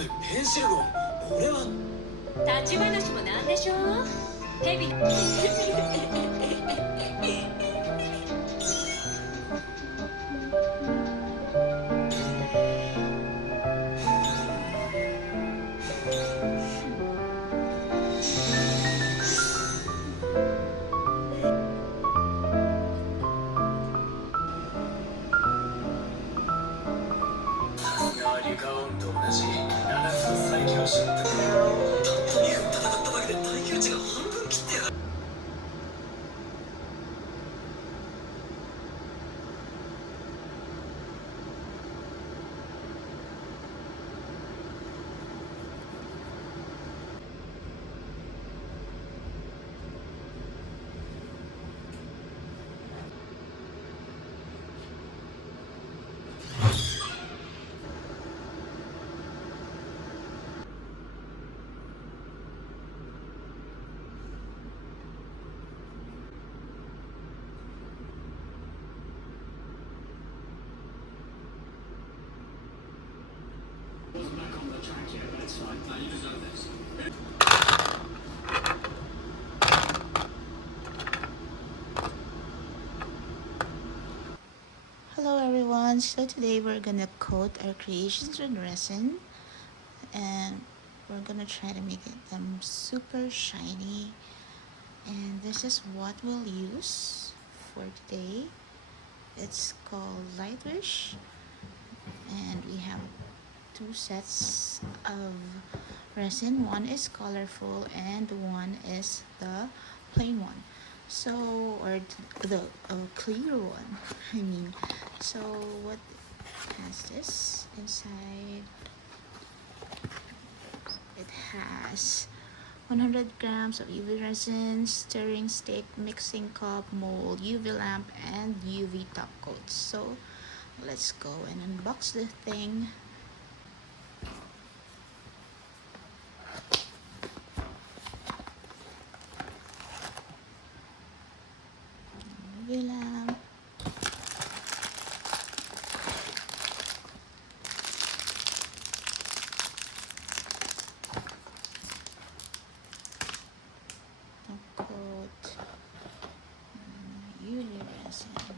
おい、ペンシルゴン、これは立ち話もなんでしょう。ヘビリカオンと同じ七つ最強ショット。2分戦っただけで耐久値が半分切ってやがる。Hello everyone, so today we're gonna coat our creations with resin and we're gonna try to make them super shiny, and this is what we'll use for today. It's called Light Wish and we have two sets of resin. One is colorful and one is the plain one, so or the clear one I mean. So what has this inside? It has 100 grams of UV resin, stirring stick, mixing cup, mold, UV lamp, and UV top coats. So let's go and unbox the thing. UV lamp. Top coat. UV resin.